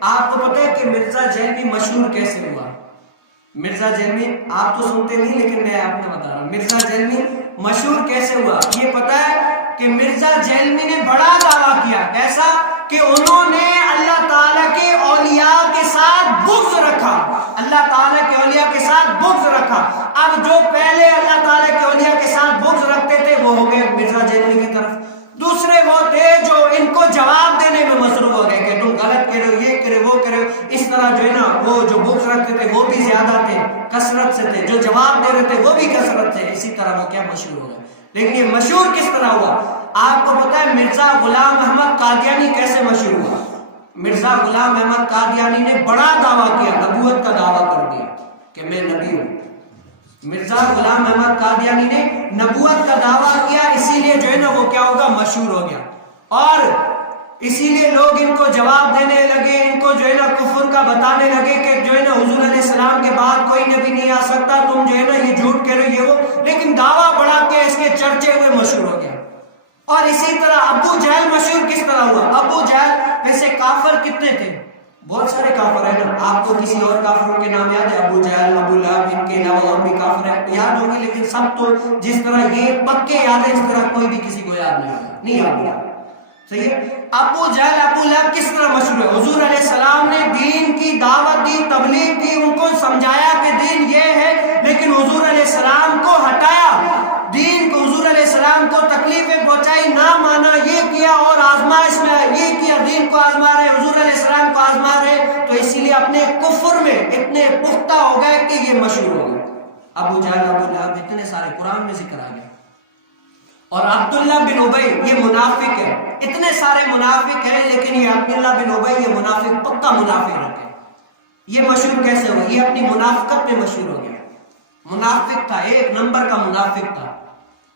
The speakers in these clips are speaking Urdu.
آپ کو پتہ ہے کہ مرزا جیلمی مشہور کیسے ہوا؟ مرزا جیلمی آپ تو سنتے نہیں لیکن میں آپ کو بتا رہا ہوں مرزا جیلمی مشہور کیسے ہوا۔ یہ پتہ ہے کہ مرزا جیلمی نے بڑا دعویٰ کیا، کیسا کہ انہوں نے اللہ تعالیٰ کے اولیاء کے ساتھ بغض رکھا، اللہ تعالیٰ کے اولیاء کے ساتھ بغض رکھا۔ اب جو پہلے اللہ تعالیٰ کے اولیاء کے ساتھ بغض رکھتے تھے وہ ہو گئے مرزا جیلمی کی طرف، دوسرے وہ تھے جو ان کو جواب دینے میں مصروف ہو گئے کہ تم غلط کہہ رہے ہو، یہ کہہ رہے ہو، وہ کہہ رہے ہو۔ اس طرح جو ہے نا وہ جو بغض رکھتے تھے وہ بھی زیادہ تھے، کثرت سے تھے، جو جواب دے رہے تھے وہ بھی کثرت سے، اسی طرح وہ کیا مشہور ہو گئے۔ لیکن یہ مشہور کس طرح ہوا؟ آپ کو پتہ ہے مرزا غلام احمد قادیانی کیسے مشہور ہوا؟ مرزا غلام احمد قادیانی نے بڑا دعویٰ کیا، نبوت کا دعویٰ کر دیا کہ میں نبی ہوں۔ مرزا غلام احمد قادیانی نے نبوت کا دعویٰ کیا، اسی لیے جو ہے نا وہ کیا ہوگا، مشہور ہو گیا، اور اسی لیے لوگ ان کو جواب دینے لگے، ان کو جو ہے نا کفر کا بتانے لگے کہ جو ہے نا حضور علیہ السلام کے بعد کوئی نبی نہیں آ سکتا، تم جو ہے نا یہ جھوٹ کہہ رہے ہو، لیکن دعویٰ بڑھا کے اس کے چرچے ہوئے مشہور ہو گیا۔ اور اسی طرح ابو جہل مشہور کس طرح ہوا؟ ابو جہل ایسے کافر کتنے تھے؟ بہت سارے کافر ہیں نا، آپ کو کسی اور کافروں کے نام یاد ہے؟ ابو جہل، ابو لہب، ان کے علاوہ اور بھی کافر ہیں، یاد ہوں گے، لیکن سب تو جس طرح یہ پکے یاد ہے اس طرح کوئی بھی کسی کو یاد نہیں یاد ہوگا، صحیح ہے؟ ابو جہل، ابو لہب کس طرح مشہور ہے؟ حضور علیہ السلام نے دین کی دعوت دی، تبلیغ کی، ان کو سمجھایا کہ دین یہ ہے، لیکن حضور علیہ السلام کو ہٹایا، دین کو حضور علیہ السلام کو تکلیفیں پہنچائی، نہ مانا، یہ کیا، اور آزمائش میں یہ کیا، دین کو آزما رہے، حضور علیہ السلام کو آزما رہے، تو اسی لیے اپنے کفر میں اتنے پختہ ہو گئے کہ یہ مشہور ہو گئے۔ ابو جہل، ابو لہب، اتنے سارے قرآن میں ذکر آ گیا۔ اور عبداللہ بن ابی یہ منافق ہے، اتنے سارے منافق ہیں لیکن یہ عبداللہ بن ابی یہ منافق، پکا منافق ہے۔ یہ مشہور کیسے ہوا؟ یہ اپنی منافقت میں مشہور ہو گیا، منافق تھا، ایک نمبر کا منافق تھا،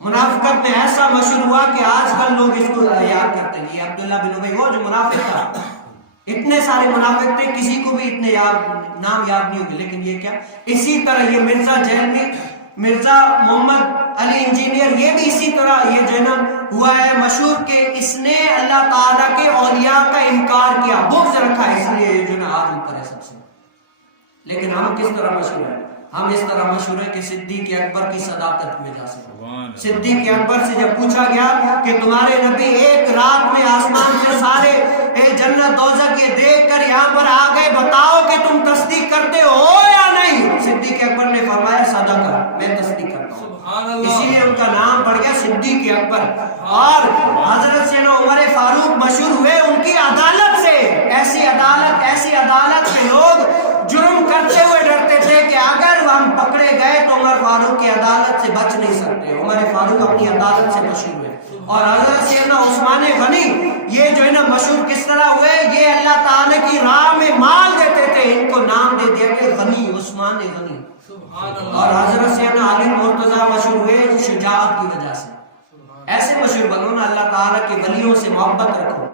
منافقت میں ایسا مشہور ہوا کہ آج کل لوگ اس کو یاد کرتے ہیں۔ یہ عبداللہ بن ابی وہ جو منافق تھا، اتنے سارے منافق تھے کسی کو بھی اتنے نام یاد نہیں ہوگے، لیکن یہ کیا، اسی طرح یہ مرزا جیلمی، مرزا محمد علی انجینئر، یہ بھی اسی طرح یہ جو ہے نا ہوا ہے مشہور کہ اس نے اللہ تعالیٰ کے اولیاء کا انکار کیا، بغض رکھا، اس لیے جو ہے نا آج اوپر ہے سب سے۔ لیکن ہم کس طرح مشہور ہیں؟ ہم اس طرح مشہور ہیں کہ صدیق اکبر کی صداقت میں جا سکتے۔ صدیق اکبر سے جب پوچھا گیا کہ تمہارے نبی ایک رات میں آسمان سے سارے جنت دوزخ یہ دیکھ کر یہاں پر آ گئے، بتاؤ کہ تم تصدیق کرتے ہو یا نہیں؟ صدیق اکبر نے فرمایا صدق، میں تصدیق کرتا ہوں، اسی لیے ان کا نام پڑ گیا صدیق اکبر۔ اور حضرت سیدنا عمر فاروق مشہور ہوئے ان کی عدالت سے، ایسی عدالت میں لوگ جرم کرتے ہوئے ڈرتے تھے کہ اگر ہم پکڑے گئے تو عمر فاروق کی عدالت سے بچ نہیں سکتے۔ عمر فاروق اپنی عدالت سے مشہور ہوئے۔ اور حضرت سیدنا عثمان غنی یہ جو ہے نا مشہور کس طرح ہوئے؟ یہ اللہ تعالی کی راہ میں مال دیتے تھے، ان کو نام دے دیا کہ غنی، عثمان غنی۔ اور حضرت سیدنا علی مرتضی مشہور ہوئے شجاعت کی وجہ سے۔ ایسے مشہور بنو نا، اللہ تعالیٰ کے ولیوں سے محبت رکھو۔